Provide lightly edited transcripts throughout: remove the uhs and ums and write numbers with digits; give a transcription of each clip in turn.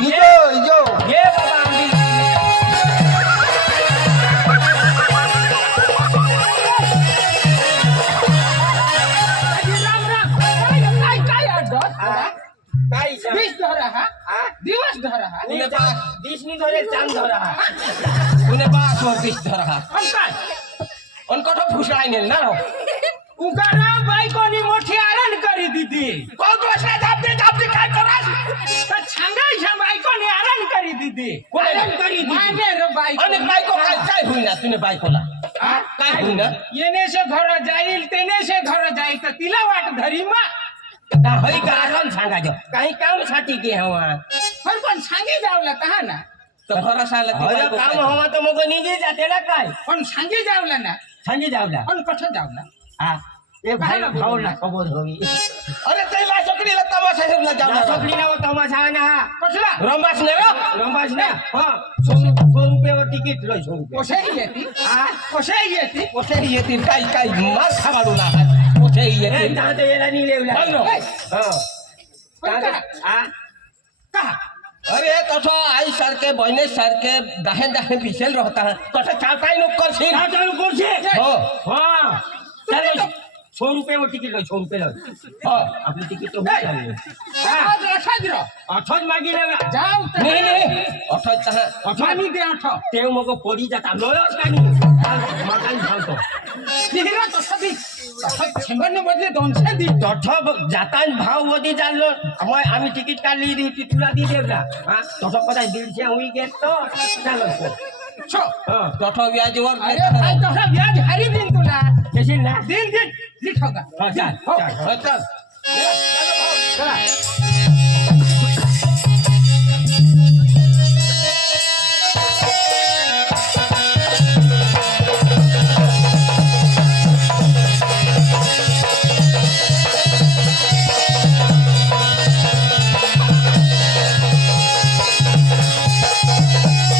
इजो ये बाबा आंबील काय दिस धरा हा दिवस धरा हा पुणे पास दिसनी धरे चांद धरा पुणे पास वर दिस धरा पण काय पण कठो फुसळाय नेल ना उगारा बायकोनी मोठी आरण करी दिदी कोण दुसऱ्या जापते काय करास तर सांगायच्या बायकोनी आरण करी दिदी आरण करी दिदी? माने रे बायको आणि बायको काय होईना तुने बायकोला हा? काय होईना येणेशे घर जाईल तेनेशे घर जाईल तर तिला वाट धरी मा का होई का आराम सांगाजो काही काम साठी के हवा पण सांगी जावला कहा ना तर भरोसा आला अरे काम हवा तर मग निघी जाते ना काय पण सांगी जावला ना सांगी जावला पण कसं जावला हा ए भाई भाऊला खबर होई अरे त्याला सकडीला तमाशा हेरला जावला सगळी नाव तमाशा ना कसला रंबास ने रंबास ना हा 100 रुपयावर तिकीट लय 100 रुपये कशाही येते हा कशाही येते कोठे येतील काय मार खावाडू ना कोठे ए येतील ताते याला नी लेवला हॅलो. हा पण ताते का? हा का अरे तसं आई सारखे बहिणी सारखे दहे पिसेल राहता तसं चालताय नको करशील काय चालू करशे हो हा चलो 100 रुपयावर तिकीट लय 100 रुपये लय हो आपलं तिकीट तो होत चाललं आज अठाच रो अठच मागी लेवला जाऊ नाही अठच मानी दे अठ ते मग पोरी जाता लोळच का नाही मकान सांगतो तिला तसं दी तसं 100 बदले 200 दी तसं जातान भाव वधी चाललो मग आम्ही तिकीट काढली ती तुला दी देवला हा तसं कदाच 150 होई घेतो चालतो छो तसं व्याजवर अरे भाई तसं व्याज हरी दिन तुला देशील ना दिन दिन लिखोगा हा चाल चाल चल चला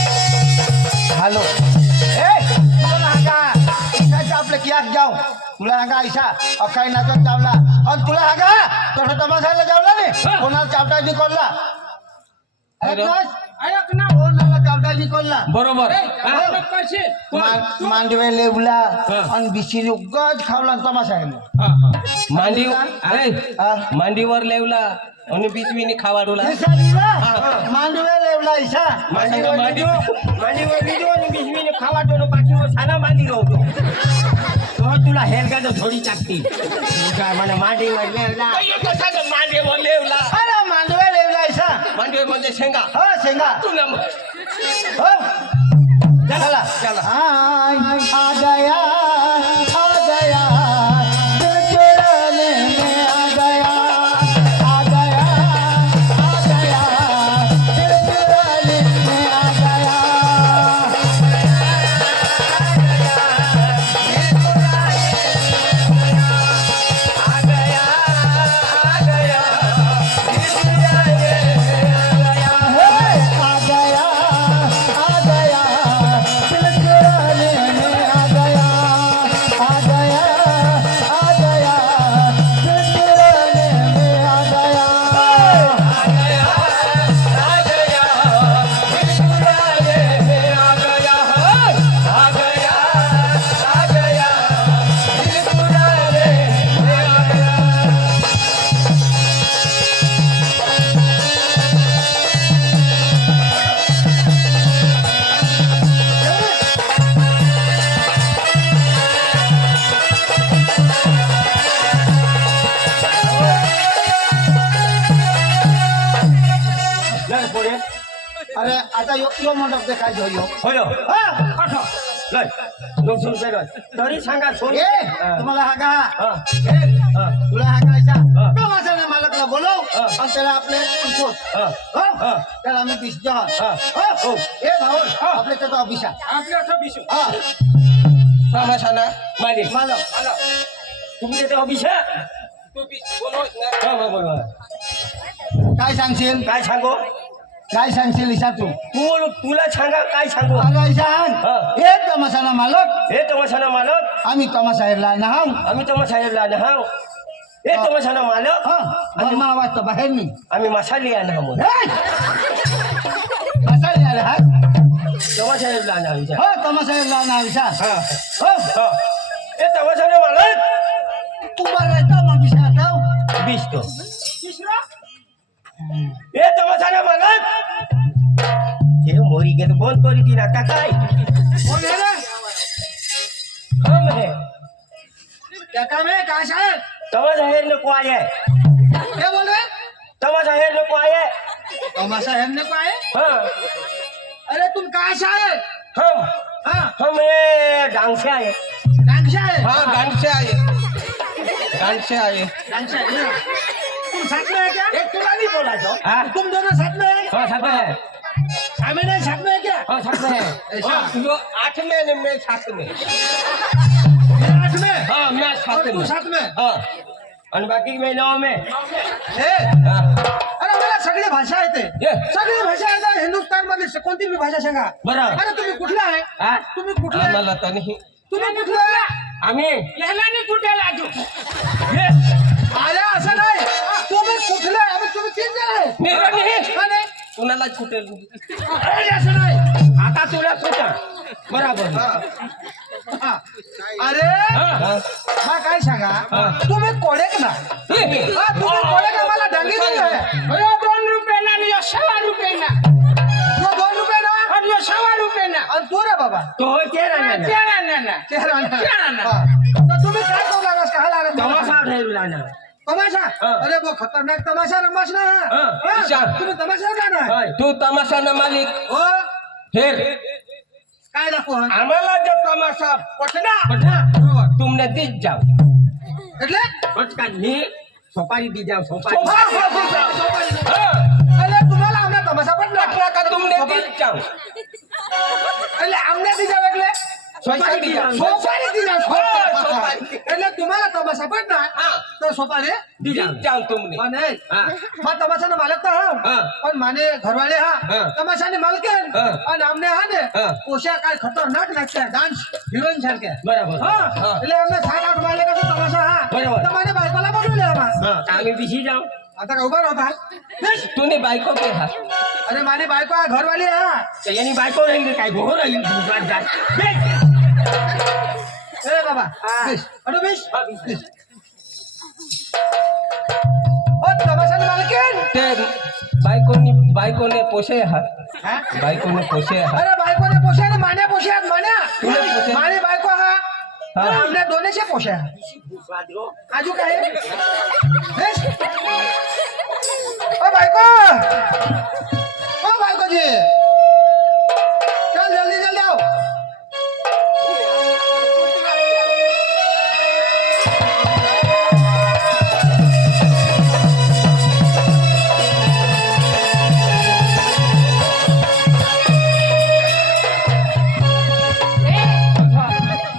हॅलो ए तुला हागा इशाच्या आपलं कियाक जाऊ तुला हागा इशा अखाई नाचत जावला आणि तुला हागा तसं तमाशाला जावला नाही कोणाला चावटा निकोलला ऐक ना कोणाला चावटा निकोलला बरोबर मांडवे लेवला आणि बिशीने उगाच खावला तमाशा मांडीवर लेवला आणि बिचवीने खावाडूला मांडवे लेवला इशा मांडीवर वीडियो आणि बिजमीने खावा तो पाठीवर साना बांधी राहतो तो तुला हेरगा थोडी टाकती काय म्हणा मांडीवर लेवला मांडीवर लेवला अरे मांडवे लेवला इशा मांडीवर म्हणजे शेंगा हो शेंगा तू ना हो चला चला. आ गया दिल चुराने में आ गया दिल चुराने में आ गया अरे आता यो मंडप देखायचो यो होयो लय 200 रुपये लय तरी सांगा सोनी तुम्हाला हा का हा तुला हा कायचा हा. तमाशाने मालकला बोलव हा. आणि त्याला आपले शोध हा हो? त्याला आम्ही दिस जा हा. हो ए भाऊ आपले त्याचा अभिषा आपल्या ठबिशो हा तमाशा ना मागे मालक तुम्ही देते अभिषेक तू बोलवत ना हा बरोबर काय सांगशील काय सांगू काय सांगशील इशा तू तुला सांगा काय सांगू अगं सांग हा. हे तमाशाना मालक हे तमाशाना मालक आम्ही तमाशाला नाव आम्ही तमाशाला नाव हे तमाशाना मालक हा आणि मला वाटतं बाहेर मी आम्ही मसाली आहे ना म्हणून हे! रे हाय तमाशाला जाऊ हो तमाशा लावून आविषा हा हो हा ए तमाशाने मालक तू बघायचा मग विषय आता बीस तो ए तमाशाने मालक हे मोरी के तो बोल करी ती ना काय कोण आहे रे हम है क्या काम है कहाँ से है तमाशा हेर नको आए क्या बोल रहे तमाशा हेर नको आए तमाशा हेरने को आए हाँ अरे तुम कहाँ से आए हम हाँ ये डांग से आए डांग से आए हाँ गान से आए गान से आए डांग से आए तुम साथ में है क्या एक तुला नहीं बोला तो हाँ तुम दोनों साथ में है हाँ साथ में है सामने नहीं साथ में है क्या हाँ साथ में है ऐसा वो 8 में मैं साथ में ये आठ में हाँ मैं और साथ तू में साथ में हाँ और बाकी के महीनों में ए हाँ अरे मला सगळी भाषा येते ये. सगळी भाषा येते हिंदुस्तान मध्ये कोणती बी भाषा सांगा बरं. अरे तुम्ही कुठला आहे हा? तुम्ही कुठला आहे? आम्हाला तर नाही तुम्ही कुठला आहे? आम्ही याला कुठे लागू अरे असं नाही तुम्ही कुठला आहे? आम्ही तुम्ही तीन जण आहे मी नाही. का नाही? कुणाला कुठे अरे असं नाही आता तुला कुठं बरोबर हा. अरे हा काय सांगा तुम्ही कोडेक ना हा तुम्ही कोडेक मला डांगी दिली आहे अरे 2 रुपयाला आणि 6 रुपयाला तो 2 रुपये ना आणि 6 रुपयाला आणि तू रे बाबा तो तेरा ना तेरा ना तेरा ना. तेरा ना. हा. तर तुम्ही काय करू लागलास का लागला तमाशा ठेवू लागला तमाशा हा. अरे वो खतरनाक तमाशा रमाश ना हा. हा. सांग. तुम्ही तमाशा का ना तू तमाशा ना मालिक हो हेर काय दाखवू हा? आम्हाला जो तमाशा पटना तुमने तीच जाओ એટલે पटकन मी सोपारी दी जाऊ सोपारी એટલે तुम्हाला आमने तमाशा पण पटना का तुमने तीच जाओ એટલે आमने दी जाव એટલે सोपारी जाओ सोपारी दी जाव हा, सोपारी. એટલે तुम्हाला तमाशा पण ना हा. तर सोपारी दी जाव तीच जाओ तुमने माने हा. मा तमाशाने मालक तर हा हा. पण माने घरवाले हा हा. तमाशाने मालकेन हा. आणि आमने हा ने हा. पोशाख काय खतरनाक लागते डान्स हिरोईन सारखे बरोबर हा हा. એટલે અમને 7-8 માલે का तमाशा हा बरोबर. तर माने बायकोला बोलवले आम्हा हा आम्ही बिशी जाऊ आता का उभा राहता तूने बायको के हा अरे माने बायको हा घरवाली हा तर यांनी बायको राहील काय घोर राहील ए बाबा हा. बीस अरे बीस हा, बीस. ओ तमाशाने मालकीन ते बायकोने पोसे हा हा? बायकोने पोसे हा अरे बायकोने पोशा माने पोशा मान्या तुला पोशा? माने बायको हा हा. अरे आपल्या दोन्हीचे पोशा आजू काय बीस ओ बायको जी चल जल्दी जल्दी आओ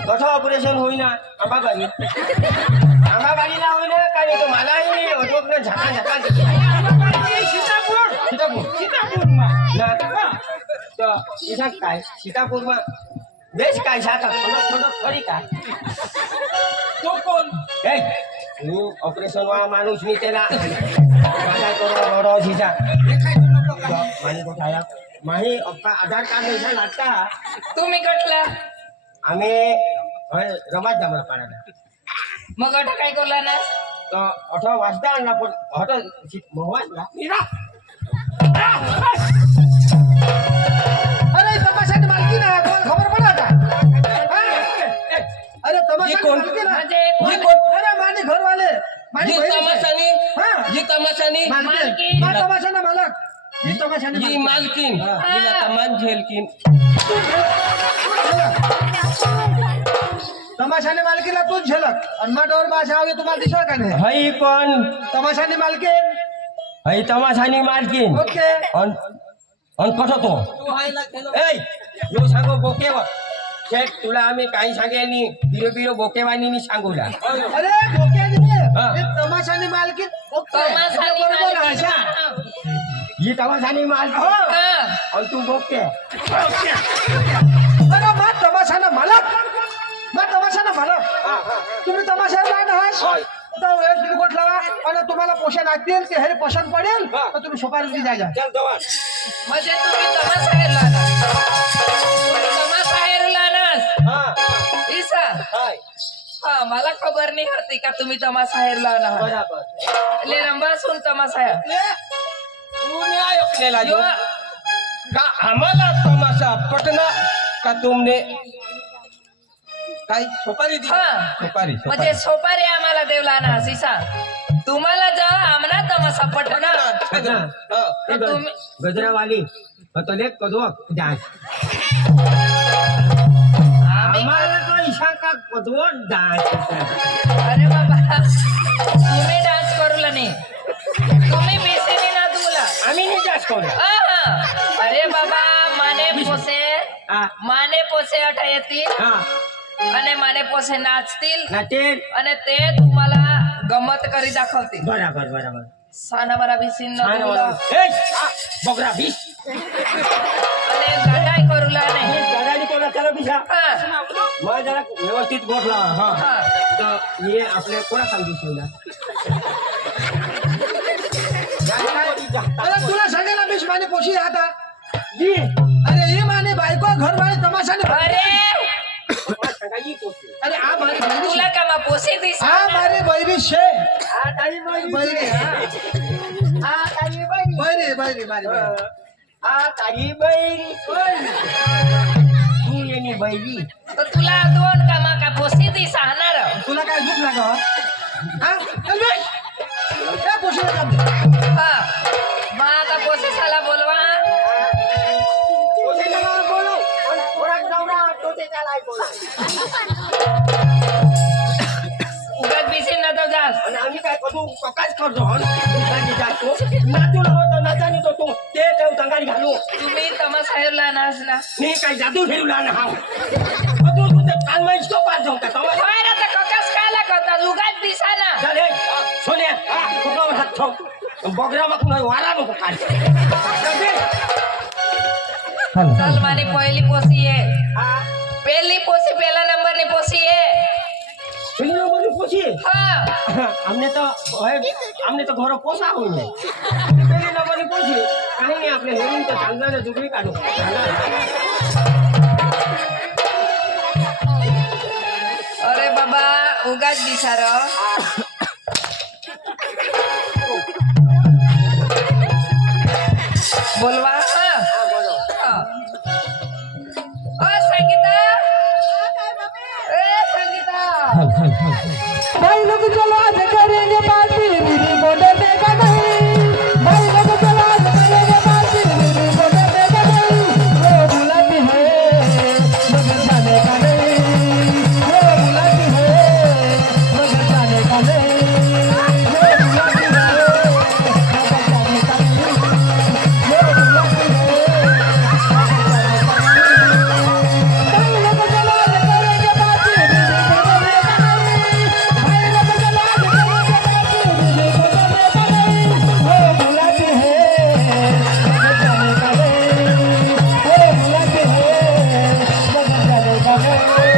कसं ऑपरेशन होईना आंबा गाडीला होईना काय तो मलाही अटोकनं झका झका सीतापूर तर इथं काय सीतापूरमा बेस काय साता थोडं खरी का तो कोण ए तू ऑपरेशन वा माणूस मी त्याला काय करू रडो सीता माने तो खाया माही अप्पा आधार कार्ड इथं लागता तुम्ही कटला आम्ही रमात जमा पाडायला मग अटा काय करला ना तर अठरा वाजता आणला पण वाजला अरे तमाशाने मालकीन आहे तुम्हाला खबर पडा का हा? अरे ये तमाशाने कोण? मालकीन आहे. ये माने- कोण? अरे माने घरवाले माने जी बहीण आहे. तमाशानी हा. जी तमाशानी मालकीन मालकीन. मा तमाशाने मालक ही तमाशाने जी मालकीन. मालकीन जिला तमान झेलकीन तमाशाने मालकीला तूच झलक आणि माटावर भाषा हवी तुम्हाला दिसणार का नाही हई कोण तमाशाने मालकीन हई तमाशानी मालकीन ओके अन कसं तो ए यो सांगो बोकेवा शेठ तुला आम्ही काही सांगेनी बिरो बोकेवानी सांगूला अरे बोके दिले हा. हे तमाशाने मालकीन ओके तमाशाने हे बरोबर आहे, मालकीन. अशा. ही तमाशानी मालकीन हो. आणि तू बोके अरे मा तमाशाना मालक तुम्ही तमाशाला आहात होय. तर एक तिकीट लावा आणि तुम्हाला पोषण लागतील ते हे पसंत पडेल हा. तर तुम्ही सुपारी द्यायला चल जवळ म्हणजे तुम्ही तमाशाला हा ईसा हाय हा मला खबर नाही होती का तुम्ही तमाशाला बराबर ले रंबा सुन तमाशा तू न्याय अपनेला जो जो का आम्हाला तमाशा पटना का तुमने काही सुपारी दी हा सुपारी म्हणजे सोपारी आम्हाला देवला ना सीसा तुम्हाला जा आमना तमाशा पटना तर तुम्ही गजरावाली तो लेख कदो डान्स आम्ही आम्हाला तो इशा का कदो डान्स अरे बाबा तुम्ही डान्स करूला नाही तुम्ही बेसिनी ना तुला आम्ही नाही जास्त करू आहा. अरे बाबा हा माने पोसे अठा येतील हा आणि माने पोसे नाचतील नाटेल आणि ते तुम्हाला गमत करी दाखवतील बराबर बराबर साना मारा बिसिन न छान तुला ए बगरा बीस आणि गाडाय करूला नाही गाडी कोणा चला बिशा हा मग जरा व्यवस्थित बोलला हा हा तर हे आपले कोणा सांगू शकला अरे तुला सांगायला बीस माने पोशी आता जी अरे ये माने बायको घर वाले तमाशाने अरे अरे आ मारे बहिणी तुला का मा पोसे दिस आ मारे बहिणी शे बहिणी बहिणी मारी बैरी तर तुला दोन कामा का पोसे दिस आणणार तुला काय दुख लागा हा चल बे ए पोशीला काम दे हा मग आता पोसे साला बोलवा उगत बिसिन न तो जास आम्ही काय करू काच करतो जातो नाचूला होतो नाचानी तो तू ते ठेव तंगारी घालू तुम्ही तमाशाला नाचला मी काय जादू ठेवला ना हा तू कान माहिती तो पाच जाऊ का बाहेर आता ककास काला करता उगत दिसाना झाले सोन्या तुला हात ठेव बगरा मग वारा नको काढ चल माने पहिली पोसी है पहली पोसी पहला नंबर ने पोसी है हाँ हमने तो घर पोसा हुई है पहले नंबर पोसी कहीं नहीं अपने हेरिंग तो धंधा ने जुगरी काटो अरे बाबा उगत दिसार बोलवा हाँ हाँ ओ संगीता ए संगीता भाई लोग चलो आज करेंगे पार्टी दीदी को डरने का नहीं भाई लोग चलो आज करेंगे पार्टी दीदी को डरने का नहीं वो बुलाती है मगर जाने का नहीं वो बुलाती है मगर जाने का नहीं वो बुलाती है मगर जाने का नहीं वो बुलाती है भाई लोग चलो आज करेंगे पार्टी दीदी को डरने का नहीं भाई लोग चलो आज करेंगे पार्टी दीदी को डरने का नहीं वो बुलाती है मगर जाने का नहीं वो बुलाती है मगर जाने का नहीं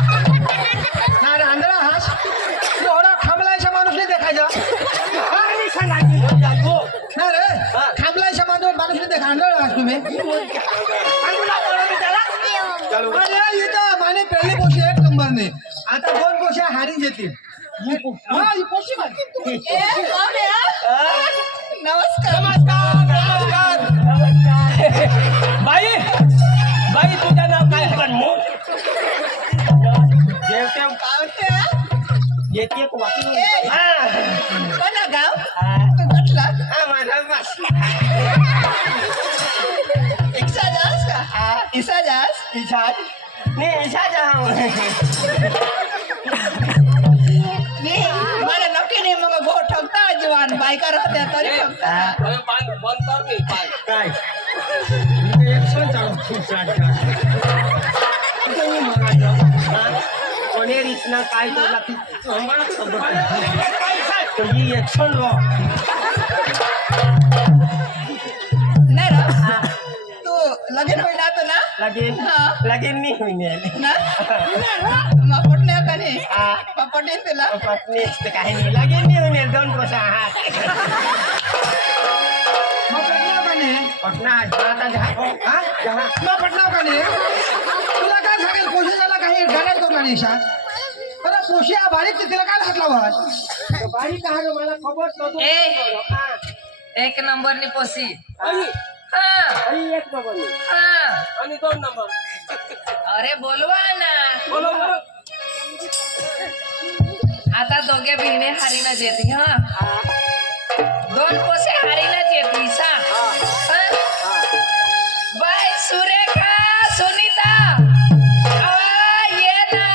ना रे आंधळा हास एवढा खांबलायच्या माणूसने देखायचा ना रे खांबलायच्या माणूसने देखा आंधळा हास तुम्ही अरे इथं माने पहिले पोशी एक नंबर ने आता दोन पोशा हारी घेतील हा ही पोशी मारे नमस्कार बाई बाई तुझं नाव काय आहे? येते वाकी कोणा गाव इसा दास का इसा दास ईशा नाही ईशा जाऊ मला नक्की नाही मग गो ठगता जीवन बायका राहत्या तरी ठगता बंद कर मी पाय काय एक्शन चालू कोणी रिचना काय करला ती आम्हाला खबर तुझी एक्शन रो नाही रा तू लगीन होईल आता ना लगीन हा. लगीन नाही होईने ना मग पटण्या का नाही मग पटेल तुला पत्नी काही नाही लगीन नाही होईने दोन कोसा आहात मग पटनाव का नाही पटना आता हा? जहा मग पटनाव का नाही तुला काय सांगेल पोशाला काही डायरेक्ट करू नाही ईशा अरे पोशी आभारी तिला काय हात लावा बारी कहा रे मला खबर तो ए एक नंबरनी पोसी आणि हा एक नंबर हा आणि 2 नंबर अरे बोलवा ना बोलो बोलो आता दोघे बहिणी हारीनच येते हा 2 पोसे हारीनच येते ईशा बाय सुरेखा सुनीता आवा, ये ना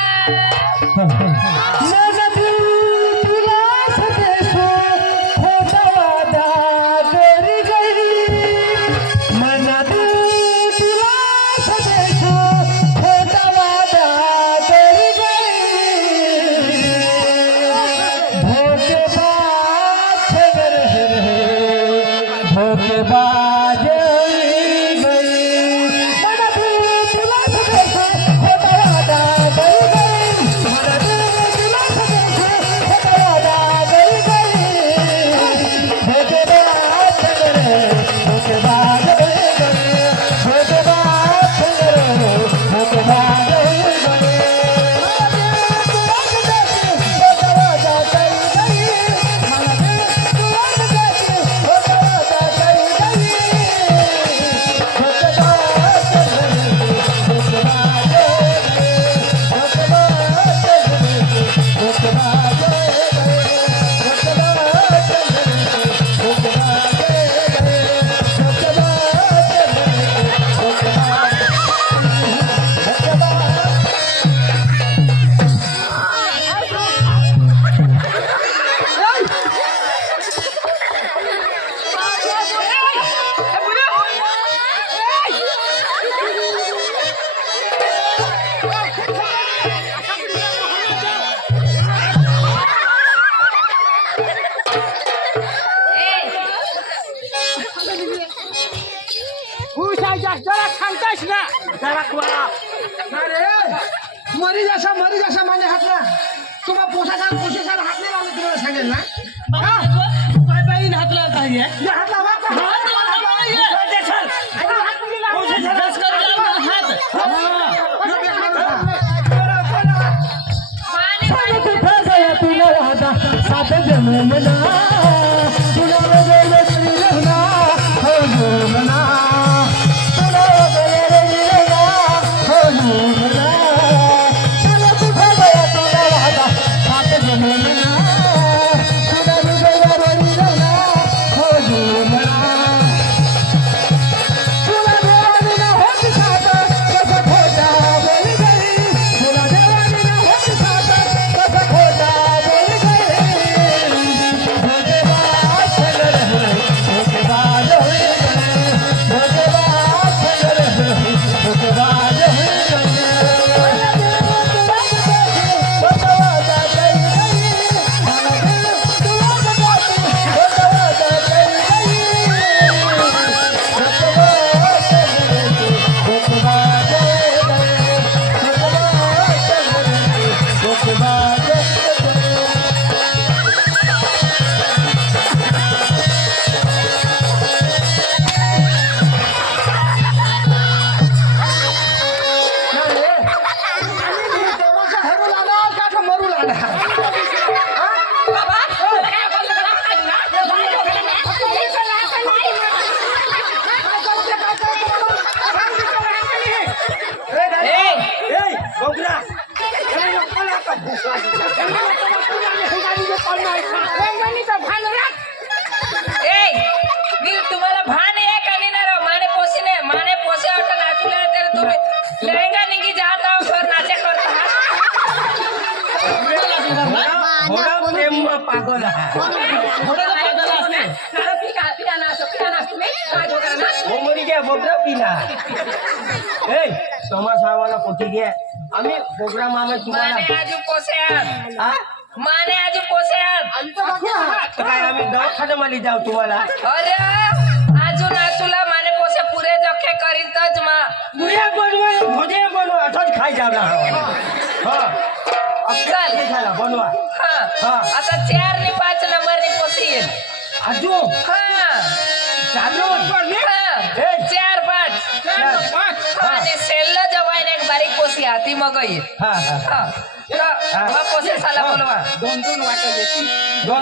जरा खांतास ना जरा कोणा अरे मरी जसा माझ्या हातला तुम्हाला पोशाला हात नाही लावला तुम्हाला सांगेल ना बाय बाई हातला काही या हात लावा का? माने सात जन्मना तुला वगैरे श्रीरंगा हो जोमना तुला वगैरे श्रीरंगा हो जोमना तुला कुठे गया तुला राधा सात जन्मना तुला वगैरे श्रीरंगा हो जोमना तुला देवानी ना होत सात कसा खोटा बोली गई तुला देवानी ना होत सात कसा खोटा बोली गई लेहंगा निघी जात आहो घर नाचे करता घोडा प्रेमમાં પાગલ હા ও মরি ગયા બોબરા પીના એ ચોમાસાવાળા પોતી ગયા અમે પ્રોગ્રામ અમે माने तुम्हाला आजू पोसेयात हा माने आजू पोसेयात काय आम्ही दवाखान्यात लई जाऊ तुम्हाला अरे आजू नाचूला माने पोसे पुरे जखे करीन तज मा पुऱ्या बनवा भोजे बनवा असंच खाई जावला हा चल झाला बनवा हाँ हाँ. आता 4 नि 5 नंबर नि पोसी येईल. आजू हाँ चालू हाँ ए. 4 5 हाँ आणि सेल्ला जवाईन एक बारीक पोसी हाती मग येईल. हा हा हाँ तो वा पोसे साला बोलवा दोन दोन वाटत येतील दोन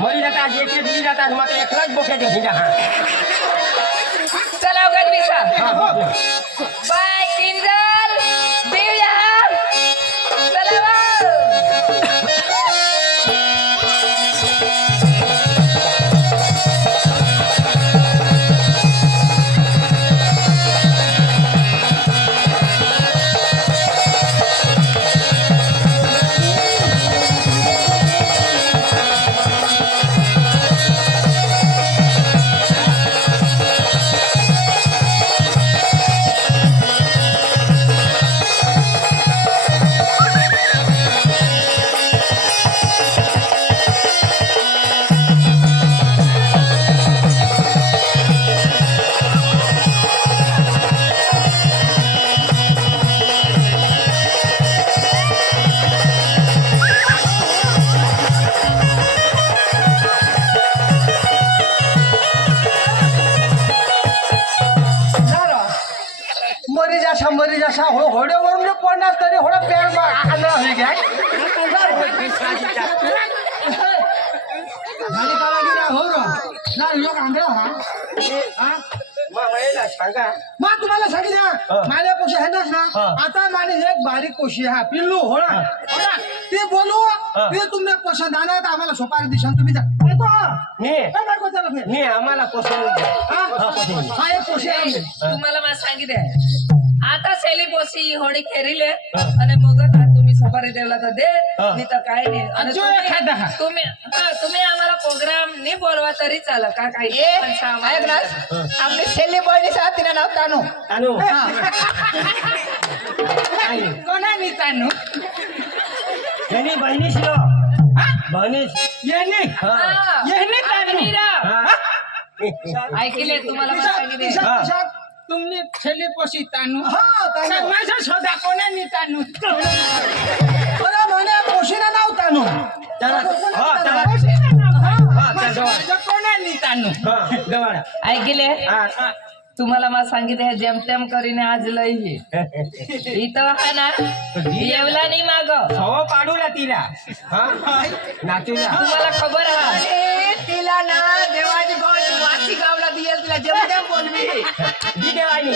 मरी जाता एक एक दी जाता मात्र एकलाच बोक्याचे हिंडा हा चला उगत दिसा हा बोल. बाय किंजल देवया चला वाव. मरी जाशा हो घोड्यावरून पडणार तरी होडा पॅर आंधळा होई काय झाली काळागिरी हो रो ना लोक आंधळा हा महिला सांगा मग तुम्हाला सांगितलं माझ्या पोशी आहे ना आता माने एक बारीक पोशी हा पिल्लू होळा ते बोलू ते तुम्ही पसंत आला तर आम्हाला सोपारी दिशा तुम्ही जा मी आम्हाला पसंत हा एक पोशी आहे तुम्हाला मला सांगितले आता सेली पोसी होडी खेरीले आणि मग तुम्ही सफारी देवला तर दे नाही तर काय नाही आणि जो एखादा हा. तुम्ही आम्हाला प्रोग्राम नाही बोलवा तरी चाल का काही पण सामान- ऐक ना आमने छेल्ली बहिणी सा तिनं नाव तानू तानू कोणा नितानू यांनी बहिणीश लो बहिणीश येणे हा. येणे तानू हा ऐकले तुम्हाला मला सांगितले तुम्ही छेली पोशी तानू हा तानू माझा शोधा कोणा नितानू बरं म्हणे पोशीला नाव तानू चला हा चला हा चला कोणा नितानू गवाडा ऐकले हा तुम्हाला मला सांगितले जेमतेम करीने आज लय हे इथं हा ना येवला नाही माग सव पाडूला तिला हा नाचूला तुम्हाला खबर हा तिला ना देवाची गावची वाची गावला दियल तिला जेम बोलवी दी देवानी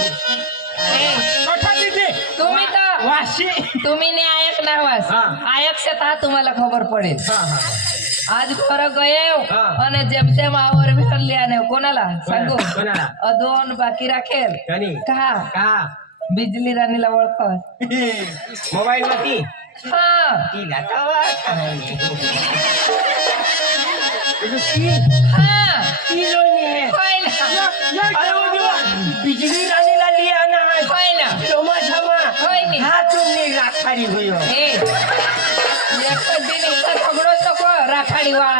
कोठा दिदी तुम्ही तर वाशी तुम्ही ने आयक ना वास हा. आयक से ता तुम्हाला खबर पडेल हा हा आज खरं गये हा. आणि जेमतेम आवर भेटले आणि कोणाला सांगू कोणाला? दोन बाकी राखेल कोणी? का का बिजली राणीला ओळखत मोबाईल मध्ये हा तिला तवा हा ती लोणी होय ना अरे वो जो बिजली रानीला लिया ना होय ना क्षमा क्षमा होय नी हा तुमने राखाडी हुई हो ए एक दिन इथं सगळं नको राखाडी वा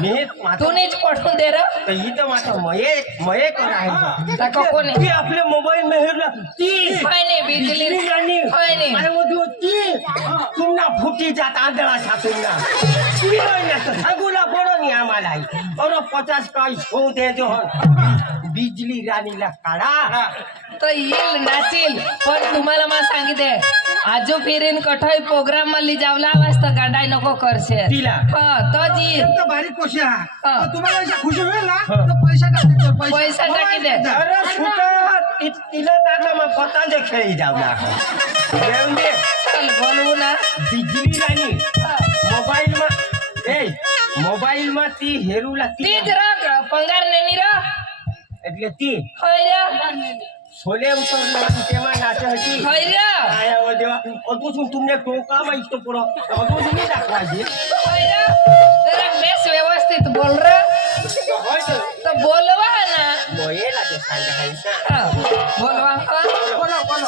मी माता तूनेच पटवून दे र तर इथं माता मये कर आहे टाका कोणी ती आपले मोबाईल में हेरला ती होय नाही बिजली बिजली रानी होय नाही अरे वो जो ती तुमना फुटी जात आंधळा छातूंना ती ना तर सांगूला पडो नी आम्हाला और 50 का शो दे जो बिजली रानीला काढा तर येईल नाचील पण तुम्हाला मला सांगितले आजू फिरीन कठोई प्रोग्राम मध्ये जावला वाजता गांडाय नको करशे तिला? हा तो जी तर बारीक पोशी हा हा. तर तुम्हाला अशा खुशी होईल ना तर पैसा टाकतो पैसा टाकी दे अरे सुटा तिला टाका मग पतांचे खेळी जावला येऊन दे चल बोलवू ना बिजली रानी हा. मोबाईल માં તી હેરુલા ती जरा पंगार नेनी र એટલે ती होय र छोले उतरलो आणि तेव्हा नाचायची खैऱ्या काय आवाज देवा अजून तुमने टोका माहित पुढं अजून तुम्ही दाखवायची खैऱ्या जरा बेस व्यवस्थित बोल र तो बोलवा ना बोये लागे सांगा काहीसा हा, बोलवा हा. बोलो बोलो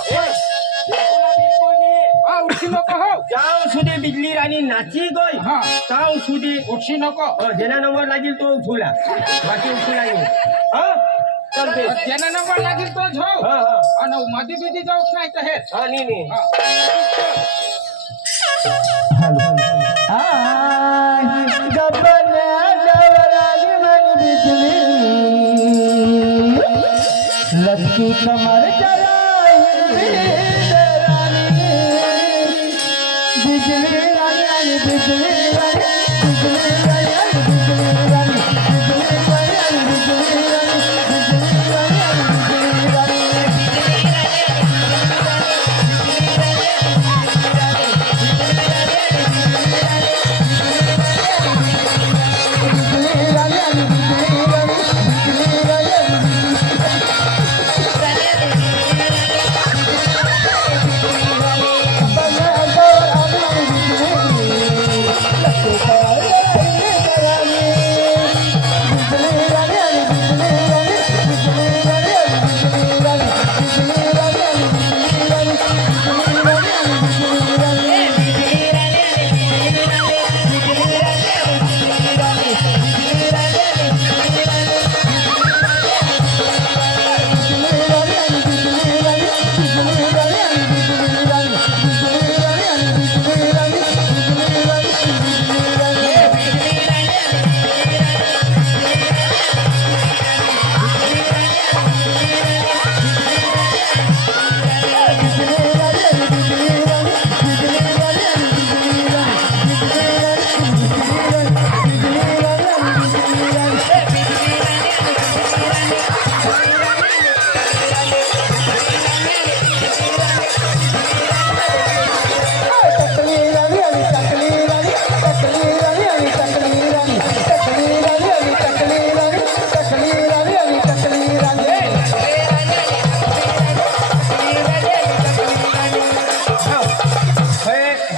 हा उठी नको हो जाऊ सुधी बिजली राणी नाची गई हा. जाऊ सुधी उठी नको जेना नंबर लागेल तो उठूला बाकी उठूला नाही हा चल बे ज्यांना नंबर लागेल तोच हो हा हा आणि मध्ये बिधी जाऊच नाही तर हे हा नाही हा. लड़की कमर चलाई बिजली रानी बिजली रानी बिजली रानी बिजली रानी बिजली रानी बिजली रानी बिजली रानी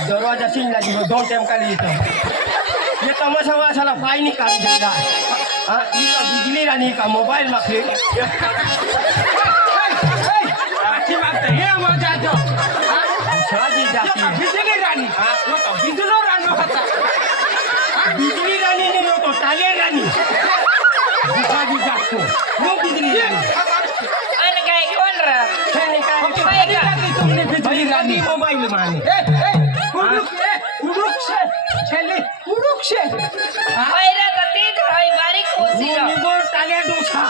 दरवाजा सीन लागी दोन टाइम काढली इथं ये तमाशा वाशाला पाय नाही काढून द्यायला हा ही का बिजली राणी का मोबाईल मागते अशी बात हे मजाचं दुसराची जाती बिजली राणी होता बिजलो राणी होता बिजली राणी नाही होतो टालेर राणी दुसराची जातो हो बिजली राणी आणि काय कोण र हे काय काय का? तुमने बिजली राणी मोबाईल माने खैऱ्या तर तीच हय बारीक कोसी र. निगोर टाल्या डोसा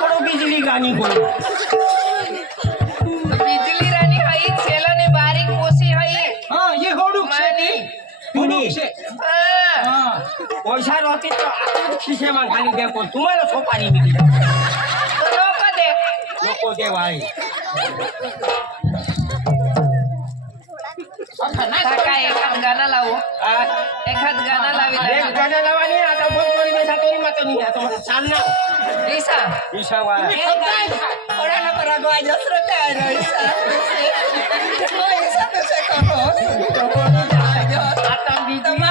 कोणो बिजली राणी बोल बिजली राणी हई छेलाने बारीक कोसी हई मानी हा. पैसा रहते तो आपण खिसे में खाली देखो तुम्हाला सोपारी मिली तो नको दे नको दे भाई काय एखाद गाणं लावू एखाद गाणं लावी एक गाना लावानी आता फोन करी बैठा तो मत नहीं आता मत चालना ईसा ईशा वाला थोड़ा ना पर अगवा जसरो काय रे ईसा ईसा तो से कहो आता बिजली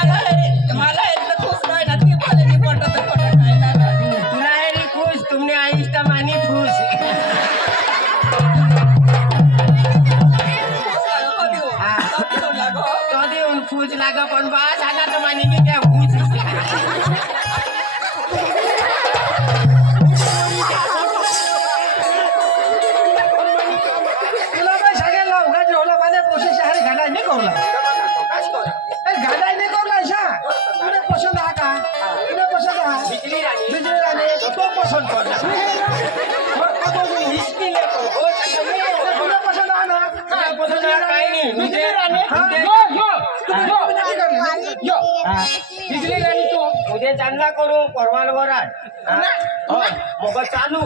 मला इतलं खुश नाही ना ती बोले नी फोटो तर फोटो काय ना तुला है नी खुश तुमने आइस्ता मानी खुश कधी उन खुश लागा पण बस आता तर मानी की क्या खुश तुला काय सांगेल ना उगा जेवला माझ्या पोशी शहर घालाय नाही करूला घालाय नाही करूला अशा तुला पसंत हा का तुला पसंत हा बिजली राणी बिजली राणी तो पसंद करना हिस्की ले हो तुला पसंत हा ना पसंद काही नाही बिजली राणी बिजली राणी तो उद्या चांगला करू परवान वरात मग चालू